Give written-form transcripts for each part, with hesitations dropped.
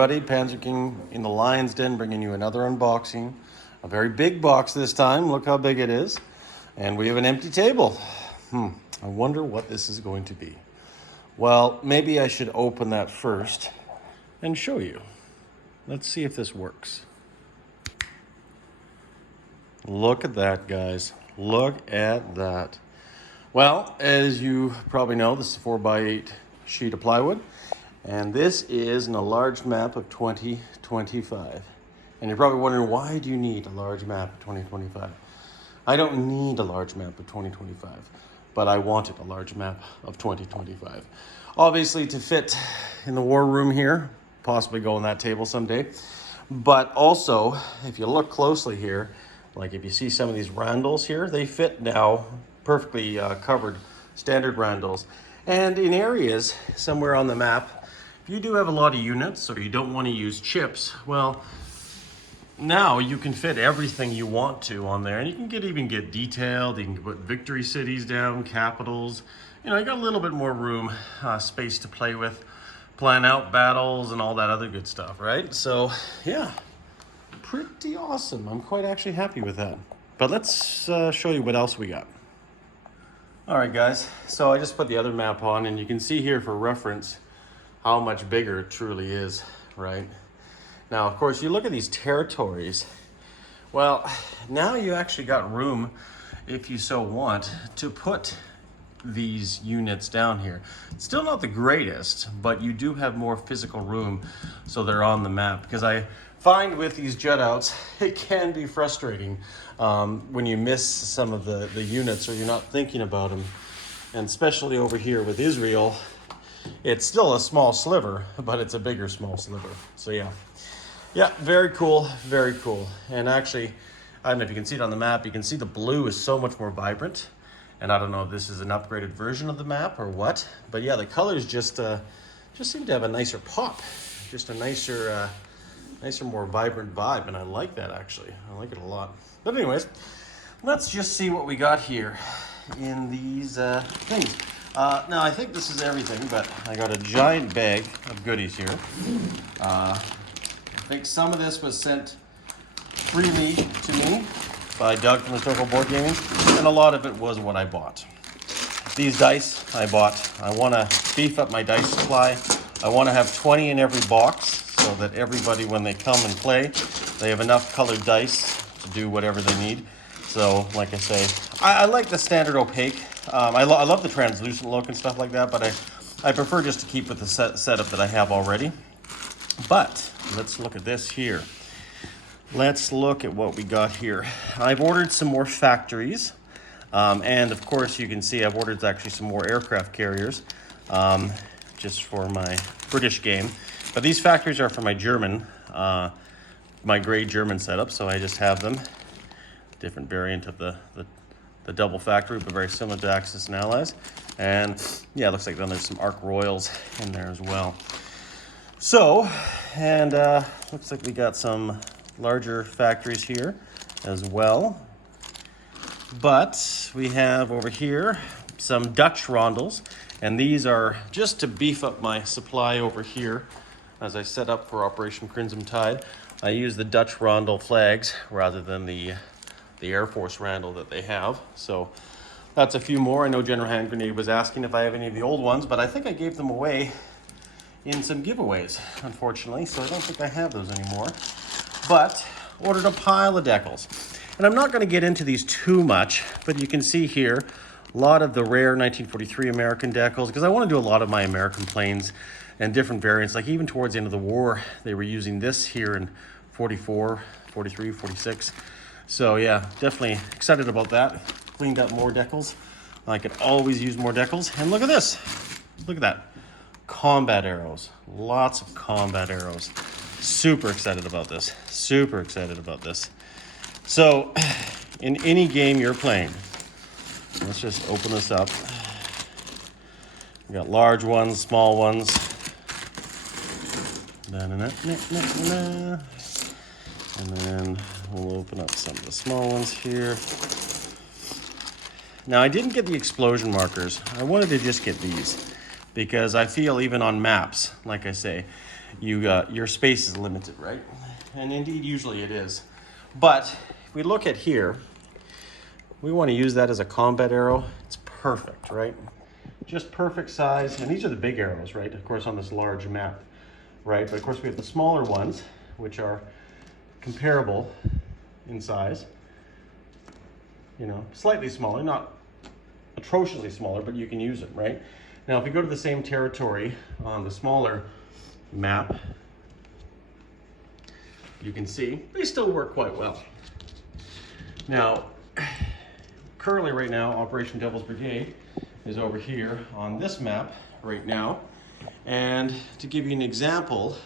everybody, Panzer King in the Lion's Den, bringing you another unboxing. A very big box this time. Look how big it is. And we have an empty table. I wonder what this is going to be. Well, maybe I should open that first and show you. Let's see if this works. Look at that, guys. Look at that. Well, as you probably know, this is a 4x8 sheet of plywood. And this is an enlarged map of 2025. And you're probably wondering, why do you need a large map of 2025? I don't need a large map of 2025, but I wanted a large map of 2025. Obviously to fit in the war room here, possibly go on that table someday. But also, if you look closely here, like if you see some of these randals here, they fit now perfectly covered standard randals. And in areas somewhere on the map, if you do have a lot of units or you don't want to use chips, well, now you can fit everything you want to on there, and you can even get detailed. You can put victory cities down, capitals. You know, you got a little bit more room, space to play with, plan out battles and all that other good stuff, right? So yeah, pretty awesome. I'm quite actually happy with that. But let's show you what else we got. All right, guys. So I just put the other map on, and you can see here for reference how much bigger it truly is, right? Now, of course, you look at these territories. Well, now you actually got room, if you so want, to put these units down here. It's still not the greatest, but you do have more physical room, so they're on the map. Because I find with these jet outs, it can be frustrating when you miss some of the units or you're not thinking about them. And especially over here with Israel, it's still a small sliver, but it's a bigger small sliver. So yeah, very cool, very cool. And actually, I don't know if you can see it on the map, you can see the blue is so much more vibrant. And I don't know if this is an upgraded version of the map or what, but yeah, the colors just seem to have a nicer pop, just a nicer, more vibrant vibe, and I like that actually. I like it a lot. But anyways, let's just see what we got here in these things. Now I think this is everything, but I got a giant bag of goodies here. I think some of this was sent freely to me by Doug from Historical Board Gaming, and a lot of it was what I bought. These dice I bought. I want to beef up my dice supply. I want to have 20 in every box so that everybody, when they come and play, they have enough colored dice to do whatever they need. So, like I say, I like the standard opaque. I love the translucent look and stuff like that, but I prefer just to keep with the setup that I have already. But let's look at this here. Let's look at what we got here. I've ordered some more factories. And of course, you can see I've ordered actually some more aircraft carriers just for my British game. But these factories are for my German, my gray German setup. So I just have them. Different variant of the double factory, but very similar to Axis and Allies. And yeah, it looks like then there's some Ark Royals in there as well. So, and looks like we got some larger factories here as well. But we have over here some Dutch rondels, and these are just to beef up my supply over here as I set up for Operation Crimson Tide. I use the Dutch rondel flags rather than the Air Force randel that they have. So that's a few more. I know General Hand Grenade was asking if I have any of the old ones, but I think I gave them away in some giveaways, unfortunately, so I don't think I have those anymore. But ordered a pile of decals. And I'm not going to get into these too much, but you can see here a lot of the rare 1943 American decals, because I want to do a lot of my American planes and different variants. Like even towards the end of the war, they were using this here in 44, 43, 46. So yeah, definitely excited about that. Cleaned up more decals. I could always use more decals. And look at this. Look at that. Combat arrows. Lots of combat arrows. Super excited about this. Super excited about this. So, in any game you're playing, let's just open this up. We got large ones, small ones. And then we'll open up some of the small ones here. Now, I didn't get the explosion markers. I wanted to just get these because I feel even on maps, like I say, your space is limited, right? And indeed, usually it is. But if we look at here, we want to use that as a combat arrow. It's perfect, right? Just perfect size. And these are the big arrows, right? Of course, on this large map, right? But of course, we have the smaller ones, which are comparable in size. You know, slightly smaller, not atrociously smaller, but you can use them, right? Now, if we go to the same territory on the smaller map, you can see they still work quite well. Now, currently right now, Operation Devil's Brigade is over here on this map right now. And to give you an example,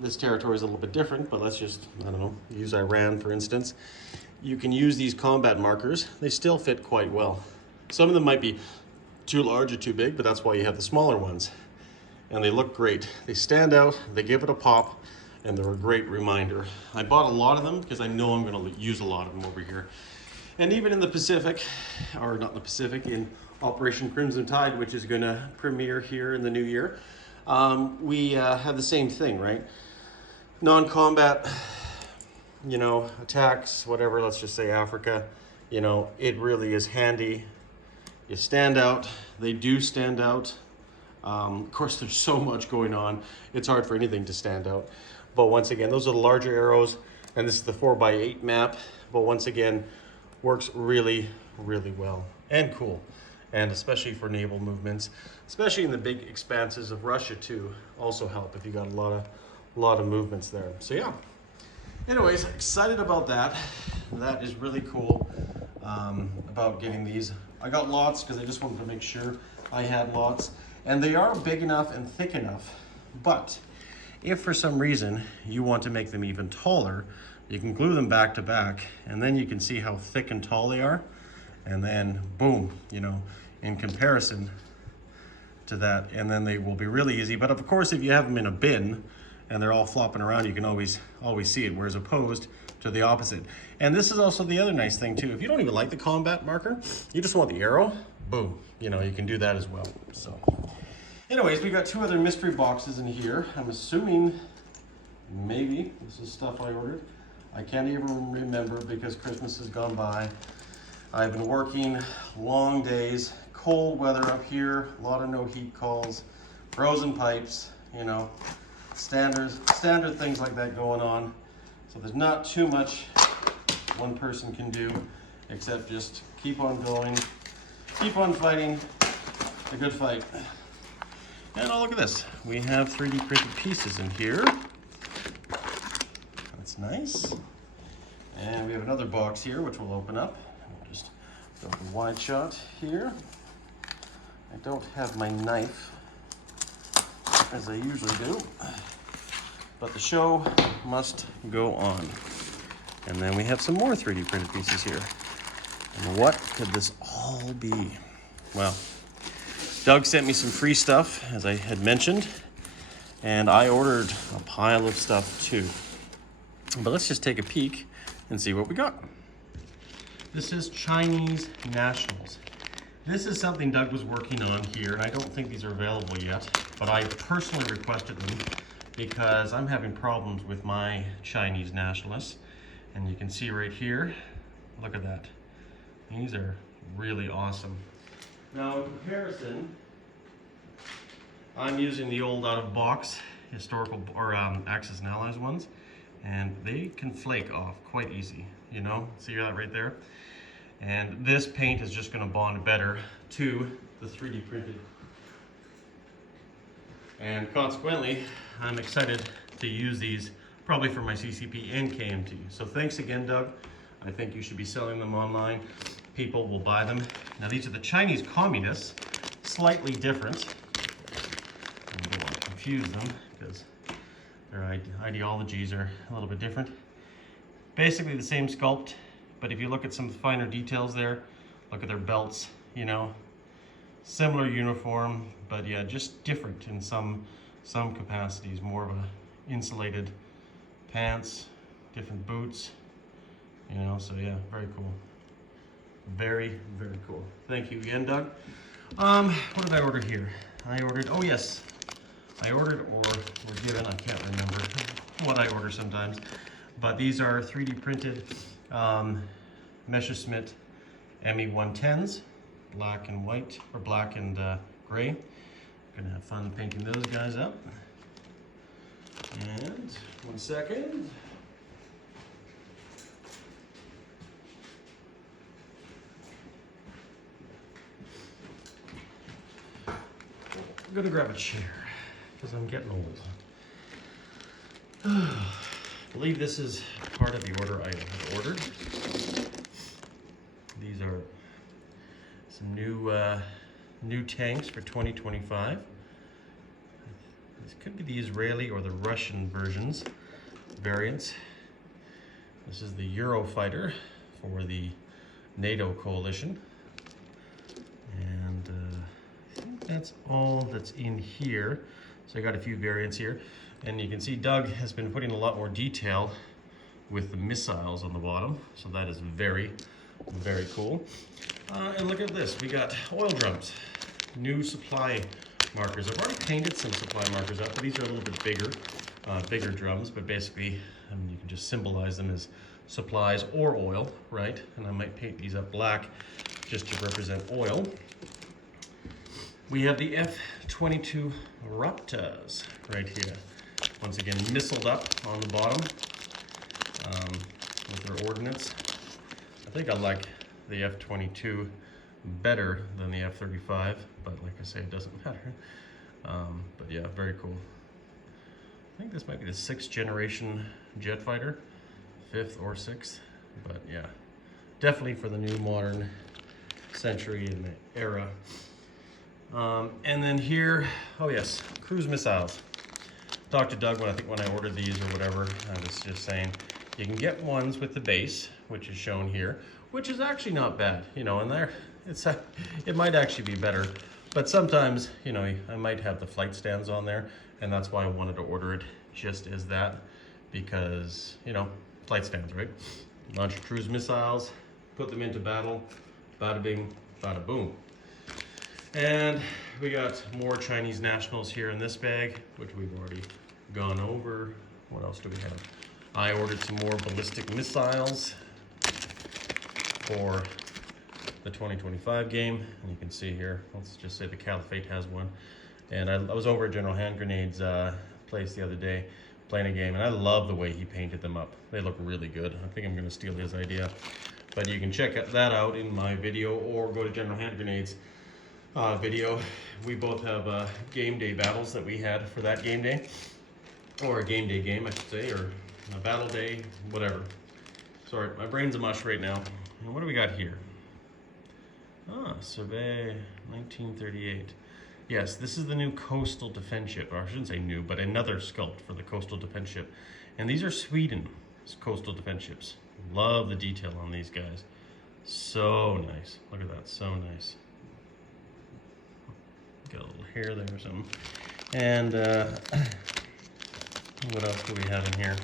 this territory is a little bit different, but let's just, I don't know, use Iran for instance. You can use these combat markers. They still fit quite well. Some of them might be too large or too big, but that's why you have the smaller ones. And they look great. They stand out, they give it a pop, and they're a great reminder. I bought a lot of them because I know I'm going to use a lot of them over here. And even in the Pacific, or not the Pacific, in Operation Crimson Tide, which is going to premiere here in the new year, we have the same thing, right? Non-combat, you know, attacks, whatever, let's just say Africa, you know, it really is handy. You stand out, they do stand out. Of course, there's so much going on, it's hard for anything to stand out. But once again, those are the larger arrows, and this is the 4x8 map. But once again, works really, really well and cool. And especially for naval movements, especially in the big expanses of Russia too, also help if you got a lot of movements there. So yeah. Anyways, excited about that. That is really cool about getting these. I got lots because I just wanted to make sure I had lots. And they are big enough and thick enough. But if for some reason you want to make them even taller, you can glue them back to back, and then you can see how thick and tall they are. And then boom, you know, in comparison to that, and then they will be really easy. But of course, if you have them in a bin and they're all flopping around, you can always see it, whereas opposed to the opposite. And this is also the other nice thing too. If you don't even like the combat marker, you just want the arrow, boom, you know, you can do that as well. So anyways, we got two other mystery boxes in here. I'm assuming maybe this is stuff I ordered. I can't even remember because Christmas has gone by. I've been working long days, cold weather up here, a lot of no heat calls, frozen pipes, you know, standard things like that going on. So there's not too much one person can do except just keep on going, keep on fighting the good fight. And oh, look at this. We have 3D printed pieces in here. That's nice. And we have another box here, which we'll open up. We'll just go for wide shot here. I don't have my knife, as I usually do, but the show must go on. And then we have some more 3D printed pieces here. And what could this all be? Well, Doug sent me some free stuff, as I had mentioned, and I ordered a pile of stuff too. But let's just take a peek and see what we got. This is Chinese nationals. This is something Doug was working on here, and I don't think these are available yet, but I personally requested them because I'm having problems with my Chinese nationalists. And you can see right here, look at that. These are really awesome. Now in comparison, I'm using the old out-of-box historical or Axis and Allies ones, and they can flake off quite easy, you know? See that right there? And this paint is just going to bond better to the 3D printed. And consequently, I'm excited to use these probably for my CCP and KMT. So thanks again, Doug. I think you should be selling them online. People will buy them. Now these are the Chinese communists, slightly different. I don't want to confuse them because their ideologies are a little bit different. Basically the same sculpt, but if you look at some finer details there, look at their belts, you know, similar uniform, but yeah, just different in some capacities, more of a insulated pants, different boots, you know, so yeah, very cool. Very, very cool. Thank you again, Doug. What did I order here? I ordered, oh yes, I ordered or were given, I can't remember what I order sometimes, but these are 3D printed Messerschmitt ME110s, black and white, or black and gray. Gonna have fun painting those guys up. And 1 second. I'm gonna grab a chair because I'm getting old. I believe this is part of the order I have ordered. These are some new tanks for 2025. This could be the Israeli or the Russian variants. This is the Eurofighter for the NATO coalition. And I think that's all that's in here. So I got a few variants here. And you can see Doug has been putting a lot more detail with the missiles on the bottom. So that is very, very cool. And look at this, we got oil drums, new supply markers. I've already painted some supply markers up, but these are a little bit bigger drums, but basically you can just symbolize them as supplies or oil, right? And I might paint these up black just to represent oil. We have the F-22 Raptors right here. Once again, missiled up on the bottom with their ordnance. I think I like the F-22 better than the F-35, but like I say, it doesn't matter. But yeah, very cool. I think this might be the 6th generation jet fighter, 5th or 6th, but yeah, definitely for the new modern century and the era. And then here, oh yes, cruise missiles. Talked to Doug when I ordered these or whatever. I was just saying, you can get ones with the base, which is shown here, which is actually not bad, you know, and it might actually be better. But sometimes, you know, I might have the flight stands on there, and that's why I wanted to order it just as that, because, you know, flight stands, right? Launch your cruise missiles, put them into battle, bada bing, bada boom. And we got more Chinese nationals here in this bag, which we've already gone over. What else do we have? I ordered some more ballistic missiles for the 2025 game. And you can see here, let's just say the Caliphate has one. And I was over at General Hand Grenades place the other day playing a game, and I love the way he painted them up. They look really good. I think I'm gonna steal his idea. But you can check that out in my video or go to General Hand Grenades video. We both have game day battles that we had for that game day, or a game day game, I should say, or a battle day, whatever. Sorry, my brain's a mush right now. And what do we got here? Survey 1938. Yes, this is the new coastal defense ship, or I shouldn't say new, but another sculpt for the coastal defense ship. And these are Sweden coastal defense ships. Love the detail on these guys. So nice. Look at that, so nice. Got a little hair there or something. And what else do we have in here?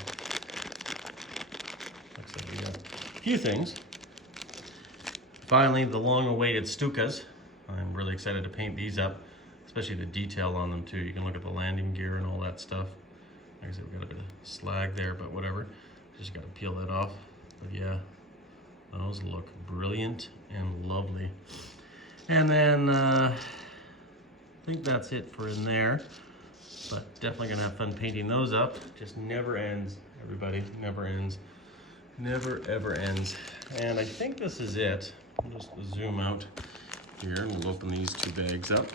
Looks like we got a few things. Finally, the long-awaited Stukas. I'm really excited to paint these up, especially the detail on them too. You can look at the landing gear and all that stuff. Like I said, we got a bit of slag there, but whatever. Just got to peel that off. But yeah, those look brilliant and lovely. And then I think that's it for in there, but definitely gonna have fun painting those up. Just never ends, everybody, never ends. Never ever ends. And I think this is it. I'll just zoom out here and we'll open these two bags up.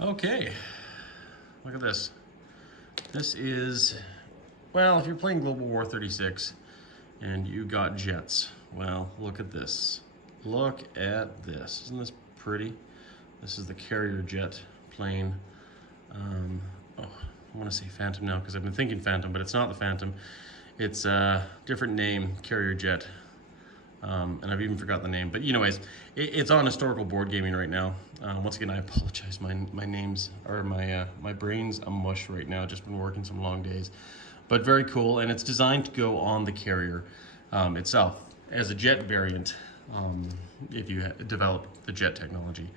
Okay, look at this. This is, well, if you're playing Global War 36, and you got jets. Well, look at this. Look at this. Isn't this pretty? This is the carrier jet plane. Oh, I want to say Phantom now because I've been thinking Phantom, but it's not the Phantom. It's a different name, carrier jet. And I've even forgot the name. But anyways, it's on historical board gaming right now. Once again, I apologize. My name's, or my brain's a mush right now. Just been working some long days. But very cool, and it's designed to go on the carrier itself. as a jet variant if you develop the jet technology.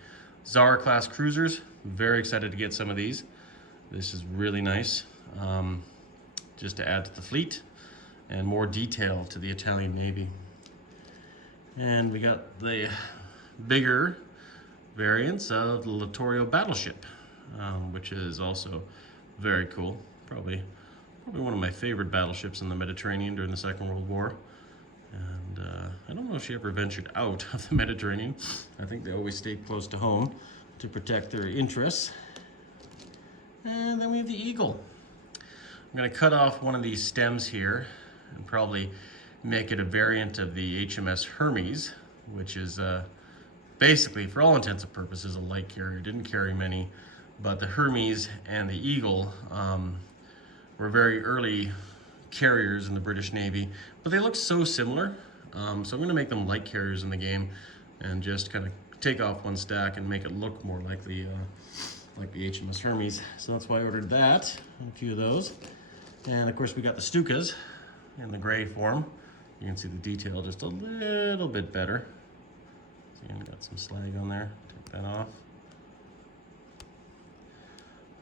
Tsar class cruisers, very excited to get some of these. This is really nice, just to add to the fleet and more detail to the Italian Navy. And we got the bigger variants of the Littorio battleship, which is also very cool. Probably one of my favorite battleships in the Mediterranean during the Second World War. And I don't know if she ever ventured out of the Mediterranean. I think they always stayed close to home to protect their interests. And then we have the Eagle. I'm going to cut off one of these stems here and probably make it a variant of the HMS Hermes, which is basically, for all intents and purposes, a light carrier. Didn't carry many, but the Hermes and the Eagle were very early carriers in the British Navy, but they look so similar. So I'm going to make them light carriers in the game and just kind of take off one stack and make it look more like the HMS Hermes. So that's why I ordered that, a few of those. And of course we got the Stukas in the gray form. You can see the detail just a little bit better. See, I got some slag on there. Take that off.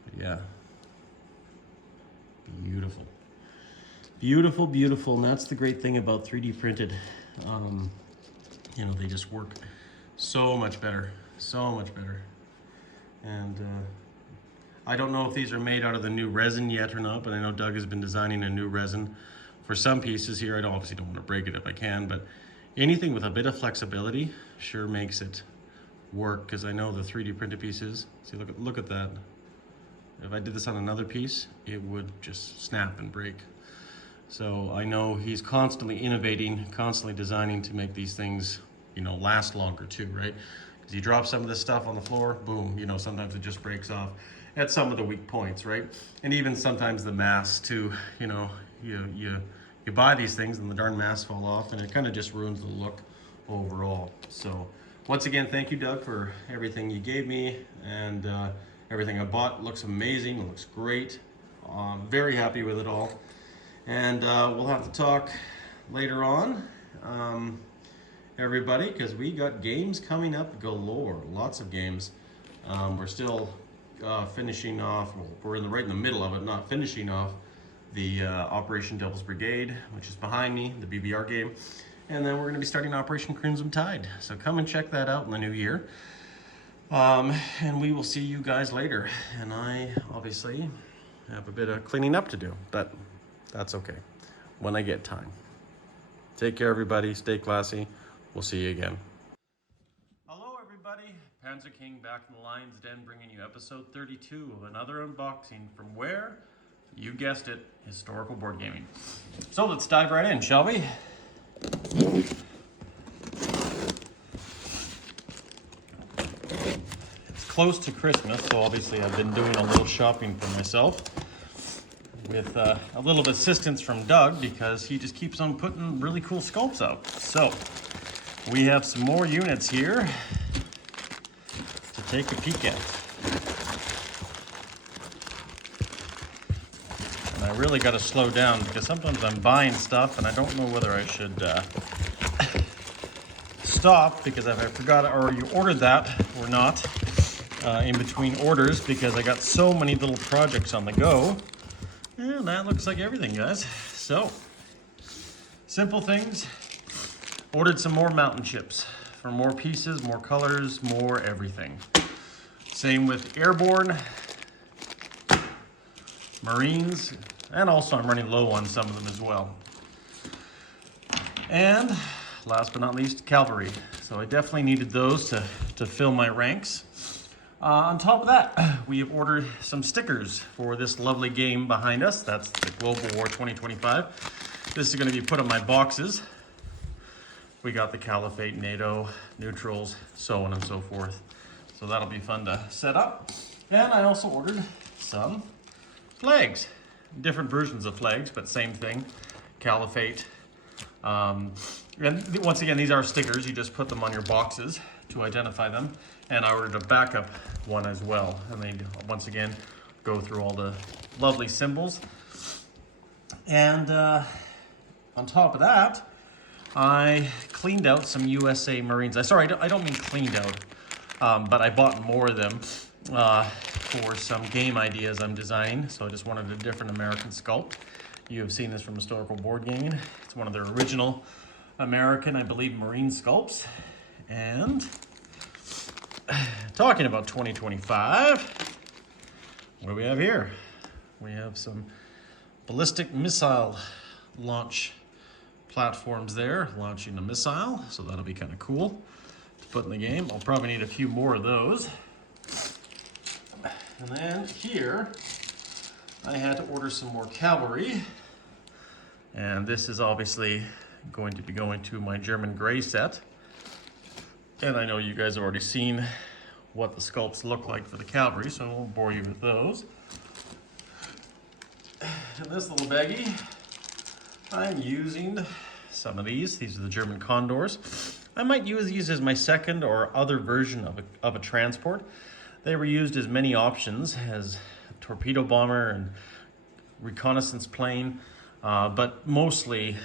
But yeah, beautiful. Beautiful, beautiful, and that's the great thing about 3D printed. You know, they just work so much better, so much better. And I don't know if these are made out of the new resin yet or not, but I know Doug has been designing a new resin for some pieces here. I obviously don't want to break it if I can, but anything with a bit of flexibility sure makes it work, because I know the 3D printed pieces, see, look at that. If I did this on another piece, it would just snap and break. So I know he's constantly innovating, constantly designing to make these things, you know, last longer too, right? Because you drop some of this stuff on the floor, boom, you know, sometimes it just breaks off at some of the weak points, right? And even sometimes the masts too, you know, you buy these things and the darn masts fall off and it kind of just ruins the look overall. So once again, thank you, Doug, for everything you gave me, and everything I bought looks amazing, it looks great. Very happy with it all. And we'll have to talk later on, everybody, because we got games coming up galore, lots of games. We're still finishing off, well, we're right in the middle of it, not finishing off the Operation Devil's Brigade, which is behind me, the BBR game. And then we're going to be starting Operation Crimson Tide. So come and check that out in the new year. And we will see you guys later. And I obviously have a bit of cleaning up to do, but that's okay when I get time. Take care, everybody. Stay classy. We'll see you again. Hello, everybody. Panzer King back in the Lion's Den, bringing you episode 32 of another unboxing from where? You guessed it, historical board gaming. So let's dive right in, shall we? It's close to Christmas, so obviously I've been doing a little shopping for myself, with a little assistance from Doug, because he just keeps on putting really cool sculpts out. So we have some more units here to take a peek at. And I really got to slow down, because sometimes I'm buying stuff and I don't know whether I should stop because I forgot, or you ordered that or not, in between orders, because I got so many little projects on the go. And that looks like everything, guys. So, simple things. Ordered some more mountain chips for more pieces, more colors, more everything. Same with airborne, Marines, and also I'm running low on some of them as well. And last but not least, Cavalry. So I definitely needed those to fill my ranks. On top of that, we have ordered some stickers for this lovely game behind us. That's the Global War 2025. This is going to be put on my boxes. We got the Caliphate, NATO, neutrals, so on and so forth. So that'll be fun to set up. And I also ordered some flags. Different versions of flags, but same thing. Caliphate. And once again, these are stickers. You just put them on your boxes to identify them. And I ordered a backup one as well. And they, once again, go through all the lovely symbols. And on top of that, I cleaned out some USA Marines. I don't mean cleaned out, but I bought more of them for some game ideas I'm designing. So I just wanted a different American sculpt. You have seen this from Historical Board Gaming. It's one of their original American, I believe, Marine sculpts. And talking about 2025, what do we have here? We have some ballistic missile launch platforms there, launching a missile, so that'll be kind of cool to put in the game. I'll probably need a few more of those. And then here, I had to order some more cavalry. And this is obviously going to be going to my German gray set. And I know you guys have already seen what the sculpts look like for the cavalry, so I won't bore you with those. In this little baggie, I'm using some of these. These are the German Condors. I might use these as my second or other version of a transport. They were used as many options as a torpedo bomber and reconnaissance plane, but mostly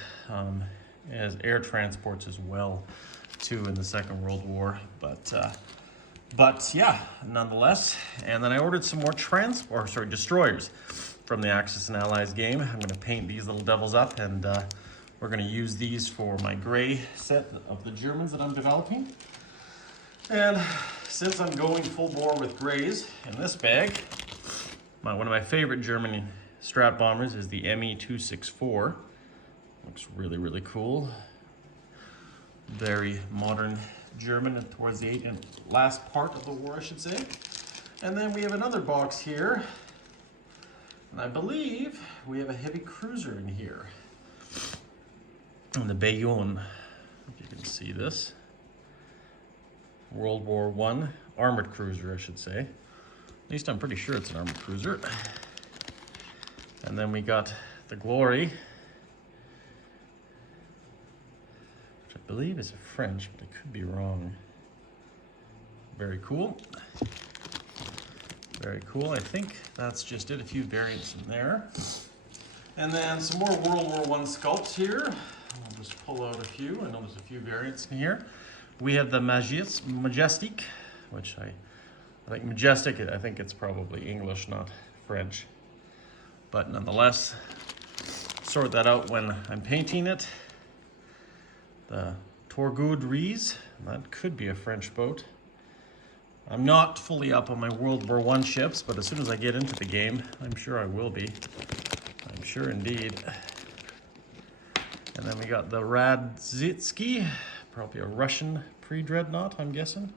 as air transports as well, too, in the Second World War. But yeah, nonetheless. And then I ordered some more destroyers from the Axis and Allies game. I'm going to paint these little devils up, and we're going to use these for my gray set of the Germans that I'm developing. And since I'm going full bore with grays in this bag, one of my favorite German Strat bombers is the ME-264. Looks really, really cool. Very modern German towards the last part of the war, I should say. And then we have another box here. And I believe we have a heavy cruiser in here. And the Bayonne, if you can see this. World War I armored cruiser, I should say. At least I'm pretty sure it's an armored cruiser. And then we got the Glory, which I believe is French, but I could be wrong. Very cool. Very cool. I think that's just it. A few variants in there. And then some more World War I sculpts here. I'll just pull out a few. I know there's a few variants in here. We have the Majestic, which I think Majestic, I think it's probably English, not French. But nonetheless, sort that out when I'm painting it. The Torgoud Ries, that could be a French boat. I'm not fully up on my World War I ships, but as soon as I get into the game, I'm sure I will be. I'm sure indeed. And then we got the Radzitski, probably a Russian pre-dreadnought, I'm guessing.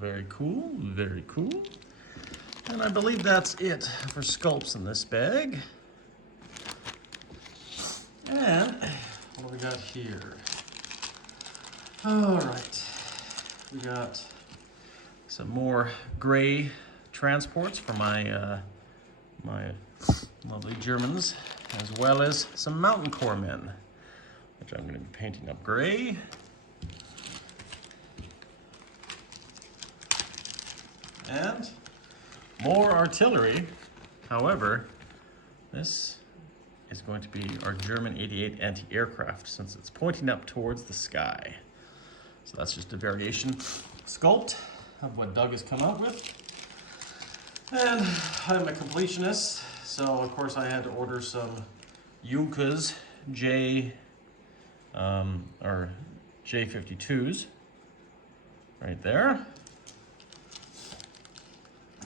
Very cool, very cool. And I believe that's it for sculpts in this bag. And what do we got here? All right, we got some more gray transports for my my lovely Germans, as well as some mountain corpsmen, which I'm going to be painting up gray. And more artillery. However, this is going to be our German 88 anti-aircraft, since it's pointing up towards the sky. So that's just a variation sculpt of what Doug has come up with. And I'm a completionist, so of course I had to order some Junkers J52s right there,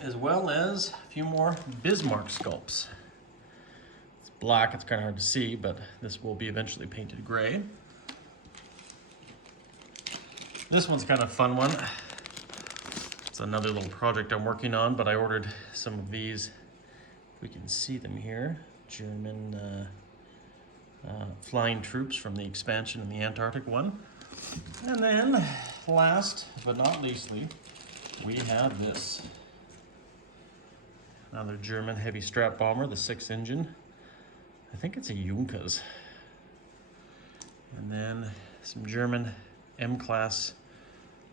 as well as a few more Bismarck sculpts. It's black, it's kind of hard to see, but this will be eventually painted gray. This one's kind of a fun one. It's another little project I'm working on, but I ordered some of these. If we can see them here. German flying troops from the expansion in the Antarctic one. And then, last but not leastly, we have this. Another German heavy strat bomber, the 6th engine. I think it's a Junkers. And then some German M-class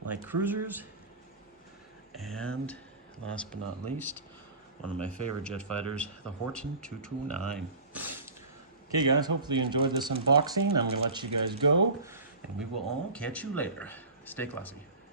light cruisers. And last but not least, one of my favorite jet fighters, the Horten 229. Okay guys, hopefully you enjoyed this unboxing. I'm gonna let you guys go and we will all catch you later. Stay classy.